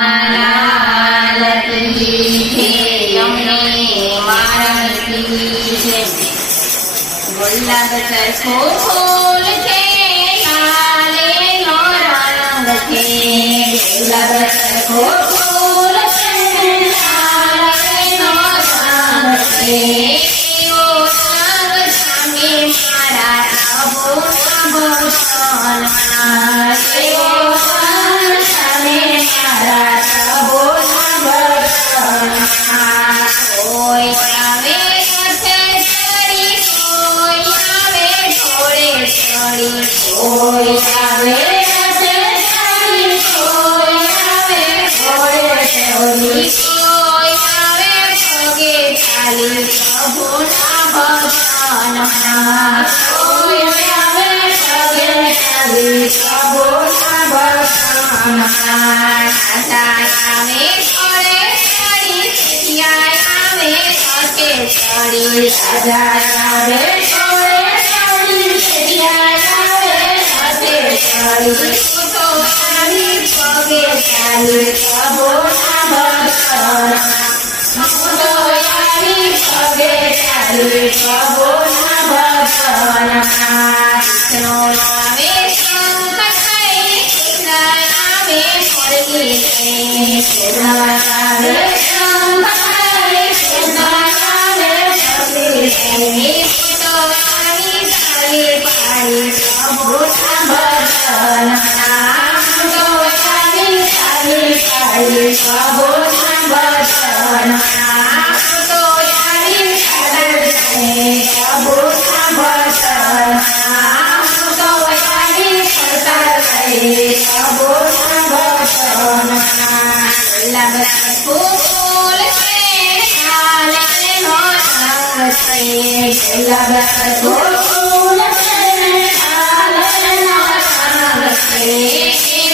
लाल की है यमुने मारण की है गुलाब सरसो फूल थे लाले नो रंग थे गुलाब सरसो फूल थे लाले नो रंग थे ओ रंग सामे मारा अबो अबो सोना ओ रंग सामे मारा अबो अबो सोना कोई आवे कथे चढ़ी कोई आवे घोड़े चढ़ी कोई आवे कथे चढ़ी कोई आवे घोड़े चढ़ी कोई आवे भोगे चाली प्रभु ना भजन कोई आवे भोगे चाली प्रभु ना भजन राजा आवे घोड़े चढ़ी सिया आवे घोड़े चढ़ी राजा आवे घोड़े चढ़ी सिया आवे घोड़े चढ़ी तो चढ़ी भोगे चाली प्रभु ना भजन तो यारी भोगे चाली प्रभु ना भजन कृष्ण आवे संकटाई कृष्ण आवे मुरली कृष्ण आवे संकटाई कृष्ण आवे मुरली तो यारी सारी पारी प्रभु ना भजन तो यारी सारी पारी प्रभु ना भजन तो यारी सारी प्रभु ना भजन तो यारी सारी प्रभु ना भजन गुलाब फूल से लाले नो रंग से गुलाब फूल से लाले नो रंग से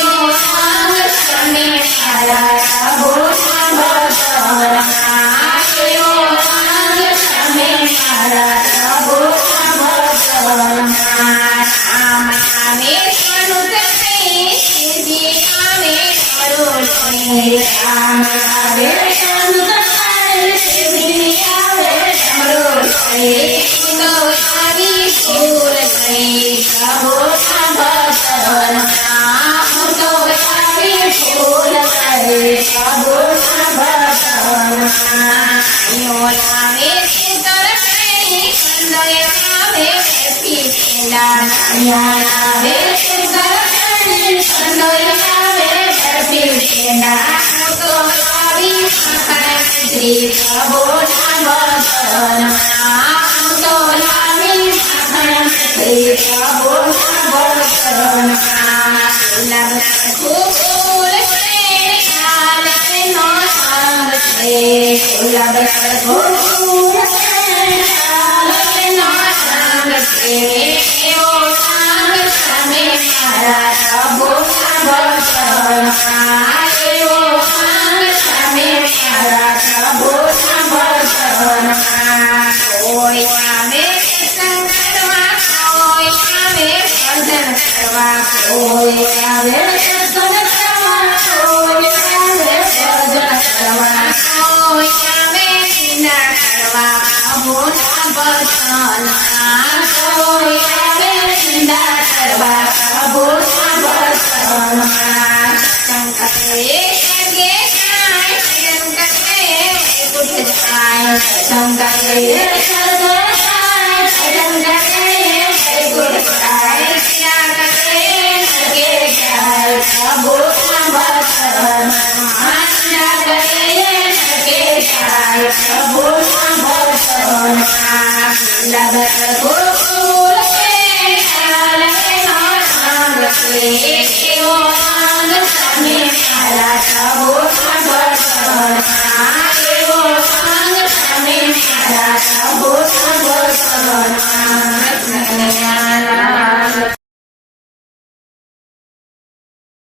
ओ रंग सामे मारा प्रभु ना भजन ओ रंग सामे मारा प्रभु ना भजन राम आवे तनुत से सिद्धि आवे करो राम आवे तनुत से सिद्धि आवे करो तो हरि फूल से प्रभु ना भजन तो हरि फूल से प्रभु ना भजन यो आवे शीतल से कंदय आवे पीला या आवे शीतल से कंदय आवे पीला तो हरि श्री प्रभु ना भजन तो हरि श्री प्रभु ना भजन गुलाब फूल से लाले नो रंग से गुलाब फूल से लाले नो रंग से ओ रंग सामे मारा प्रभु ना भजन ओ रंग सामे मारा प्रभु ना भजन कोई आवे कीर्तन करवा कोई आवे भजन करवा कोई आवे कीर्तन करवा कोई आवे भजन करवा कोई आवे निंदा करवा प्रभु ना भजन कोई आवे निंदा करवा प्रभु ना भजन शंकर के गाय शंकर के उठ जाए शंकर के